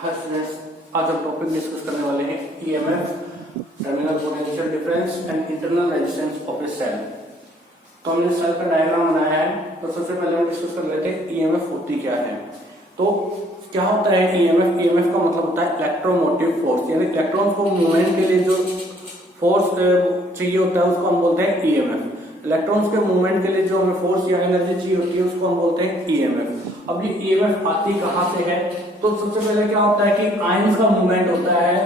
Hi students, आज हम topic discuss करने वाले हैं EMF, terminal potential difference and internal resistance of a cell. तो हमने सेल का डायग्राम बनाया है। तो सबसे पहले हम डिस्कस कर लेते हैं ईएमएफ होती क्या है। तो क्या होता है ईएमएफ? ईएमएफ का मतलब होता है इलेक्ट्रोमोटिव फोर्स, यानी इलेक्ट्रॉन को मूवमेंट के लिए जो फोर्स चाहिए होता है उसको हम बोलते हैं ईएमएफ। इलेक्ट्रॉन्स के मूवमेंट के लिए जो हमें फोर्स या एनर्जी चाहिए होती है उसको हम बोलते हैं ईएमएफ। अब ये ईएमएफ आती कहां से है? तो सबसे पहले क्या होता है कि आयंस का मूवमेंट होता है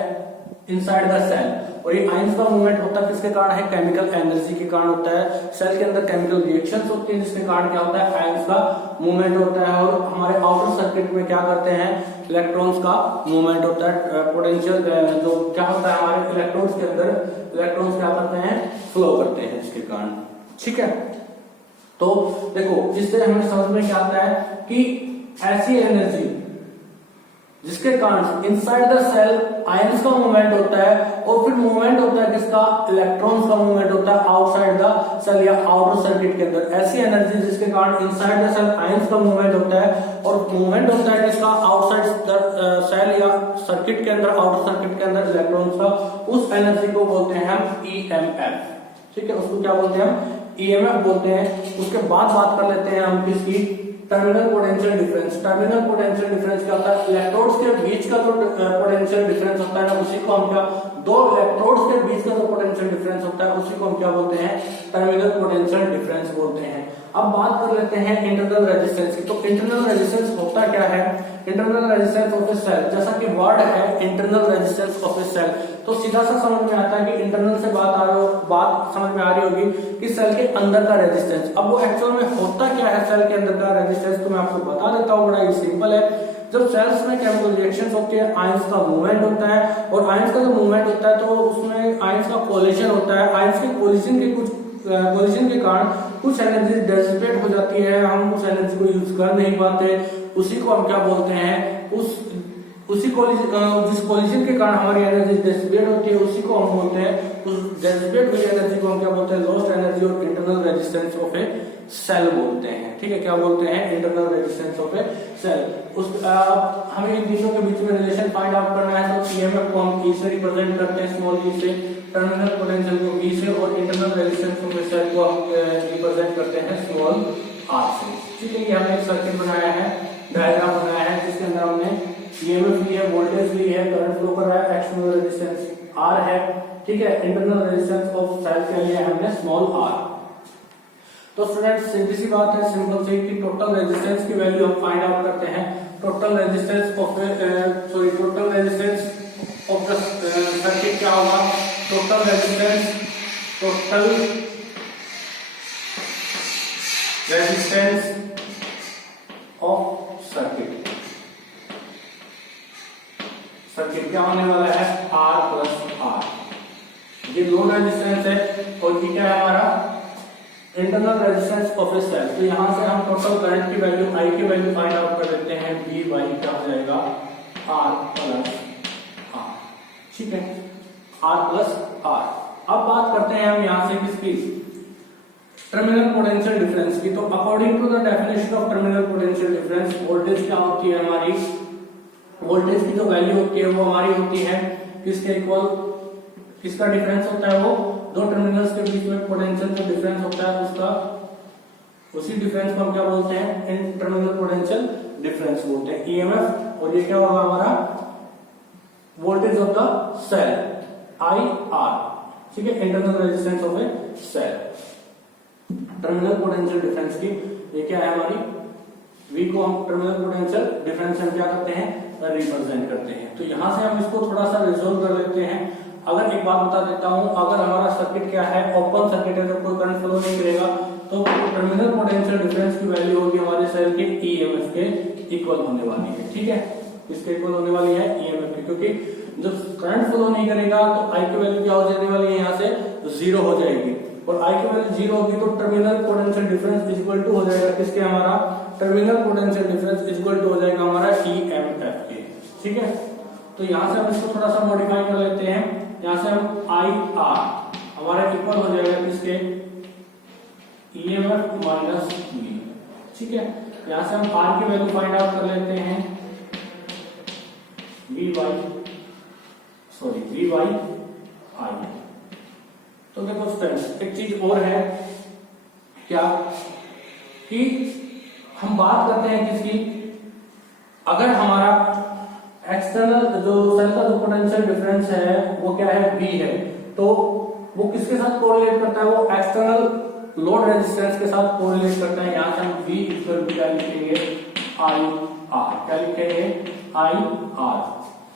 इनसाइड द सेल, और ये आयंस का मूवमेंट होता है किसके कारण है? केमिकल एनर्जी के कारण होता है। सेल के अंदर केमिकल रिएक्शंस होती है जिसके कारण क्या होता है? आयंस का मूवमेंट होता है। और हमारे आउटर सर्किट में क्या करते हैं? इलेक्ट्रॉन्स का मूवमेंट होता है। पोटेंशियल जो क्या होता है हमारे इलेक्ट्रॉन्स के अंदर, इलेक्ट्रॉन्स क्या करते हैं? फ्लो करते हैं जिसके कारण। ठीक है, तो देखो इससे हमें समझ में क्या आता है कि ऐसी एनर्जी जिसके कारण इनसाइड द सेल आयंस का मूवमेंट होता है, और फिर मूवमेंट होता है किसका? इलेक्ट्रॉन्स का मूवमेंट होता है आउटसाइड द सेल या आउटर सर्किट के अंदर। ऐसी एनर्जी जिसके कारण इनसाइड द सेल आयंस का मूवमेंट होता है और मूवमेंट होता है किसका? आउटसाइड सेल या सर्किट के अंदर, आउटर सर्किट के अंदर इलेक्ट्रॉन्स का। उस एनर्जी को बोलते हैं हम ईएमएफ। ठीक है, उसको क्या बोलते हैं हम? ईएमएफ बोलते हैं। उसके बाद बात कर लेते हैं हम किसकी? Terminal potential difference. Terminal potential difference क्या होता है? इलेक्ट्रोड्स के बीच का जो पोटेंशियल डिफरेंस होता है ना, उसी को हम क्या, दो इलेक्ट्रोड्स के बीच का जो पोटेंशियल डिफरेंस होता है उसी को हम क्या बोलते हैं? टर्मिनल पोटेंशियल डिफरेंस बोलते हैं। अब बात कर लेते हैं इंटरनल रेजिस्टेंस की। तो इंटरनल रेजिस्टेंस होता क्या है? Internal resistance of a cell, जैसा कि वर्ड है internal resistance of a cell, तो सीधा सा समझ में आता है कि इंटरनल से बात समझ में आ रही होगी कि सेल के अंदर का रेजिस्टेंस। अब वो एक्चुअल में होता क्या है सेल के अंदर का रेजिस्टेंस, तो मैं आपको बता देता हूँ। बड़ा ही सिंपल है। जब सेल्स में केमिकल रिएक्शंस होती है, आयंस का मूवमेंट होता है, और आयंस का जो मूवमेंट होता है तो उसमें आयंस का कोलिजन होता है। आयंस के कोलिजन के कारण कुछ एनर्जी डिसिपेट हो जाती है, हम उस एनर्जी को यूज कर नहीं पाते। उसी को हम क्या बोलते हैं? जिस कोलिजन के कारण हमारी एनर्जी डिसिपेट होती है उसी को हम बोलते हैं, उस डिसिपेट हुई एनर्जी को हम क्या बोलते हैं? Lost energy. और internal resistance of a cell बोलते हैं। ठीक है, क्या बोलते हैं? Internal resistance of a cell. हमें इन तीनों के बीच में रिलेशन फाइंड आउट करना है। तो ईएमएफ को हम ई से रिप्रेजेंट करते हैं, स्मॉल ई से, टर्मिनल पोटेंशियल को बी से, और internal resistance of a cell को हम रिप्रेजेंट करते हैं स्मॉल आर से। ठीक है, ये हमने एक सर्किट बनाया है, डायग्राम बनाया है जिसके अंदर हमने ईएमएफ ली है, वोल्टेज ली है, करंट फ्लो कर रहा है, एक्सटर्नल रेजिस्टेंस आर है। ठीक है, इंटरनल रेजिस्टेंस ऑफ सेल के लिए हमने स्मॉल आर। तो स्टूडेंट्स सीधी सी बात है, सिंपल सी, कि टोटल रेजिस्टेंस की वैल्यू हम फाइंड आउट करते हैं। Total resistance of the circuit क्या होगा? टोटल रेजिस्टेंस ऑफ सर्किट क्या होने वाला है? R plus R। ये लोड रेजिस्टेंस है और ये क्या है हमारा? Internal resistance of a cell. तो यहां से हम टोटल करंट की वैल्यू, I की वैल्यू फाइंड आउट कर देते हैं। V बाई क्या हो जाएगा? R plus R। ठीक है, R प्लस R। अब बात करते हैं हम यहां से किसकी? टर्मिनल पोटेंशियल डिफरेंस की। तो according to the definition of terminal potential difference, voltage क्या होती है हमारी? वोल्टेज की जो वैल्यू होती है वो हमारी होती है किसके इक्वल? किसका डिफरेंस होता है? वो दो टर्मिनल्स के बीच में पोटेंशियल जो डिफरेंस होता है उसका, उसी डिफरेंस को हम क्या बोलते हैं? इंटरनल पोटेंशियल डिफरेंस बोलते हैं, ईएमएफ। और ये क्या होगा हमारा? Voltage of the cell, IR। ठीक है, internal resistance of a cell. Terminal potential difference की ये क्या है हमारी? V को हम टर्मिनल पोटेंशियल डिफरेंस हम क्या करते हैं? रिप्रेजेंट करते हैं। तो यहां से हम इसको थोड़ा सा रिजोल्व कर लेते हैं। अगर एक बात बता देता हूं, अगर हमारा सर्किट क्या है? ओपन सर्किट है, तो कोई करंट फ्लो नहीं करेगा, तो टर्मिनल पोटेंशियल डिफरेंस की वैल्यू होगी हमारे सेल के ईएमएफ के इक्वल होने वाली है। ठीक है, किसके इक्वल होने वाली है? ईएमएफ के, क्योंकि जब करंट फ्लो नहीं करेगा तो I की वैल्यू क्या हो जाने वाली है? यहाँ से 0 हो जाएगी, और I की वैल्यू 0 होगी तो terminal potential difference equal to हो जाएगा किसके? हमारा terminal potential difference equal to हो जाएगा हमारा ईएमएफ के। ठीक है, तो यहां से हम इसको थोड़ा सा मॉडिफाई कर लेते हैं। यहां से हम IR हमारा इक्वल हो जाएगा किसके? EMF minus V। ठीक है, यहां से हम R की वैल्यू फाइंड आउट कर लेते हैं। वी वाई आई। तो देखो स्टूडेंट्स एक चीज और है क्या कि हम बात करते हैं किसकी, अगर हमारा एक्सटर्नल जो सेल का जो पोटेंशियल डिफरेंस है वो क्या है, V है, तो वो किसके साथ कोरिलेट करता है, वो एक्सटर्नल लोड रेजिस्टेंस के साथ कोरिलेट करता है। यहां से हम V इक्वल टू क्या लिखेंगे, आई आर, क्या लिखेंगे, आई आर,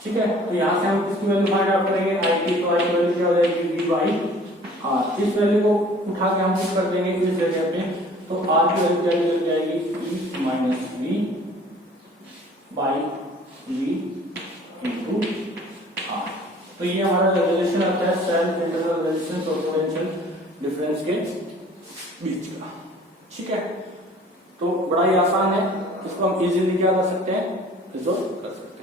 ठीक है। तो यहां से हम किसकी वैल्यू फाइंड आउट करेंगे, आई की, तो आई की वैल्यू क्या हो जाएगी, वी बाई आर। इस वैल्यू को उठा के हम पुट कर देंगे इस जगह पे, तो आर की वैल्यू क्या मिल जाएगी, E minus V by V into R. तो ये हमारा रिलेशन आता है सेल्फ इंटरनल रेजिस्टेंस और पोटेंशियल डिफरेंस के बीच का, ठीक है। तो बड़ा ही आसान है, इसको हम इजीली क्या कर सकते हैं, रिजॉल्व कर सकते हैं।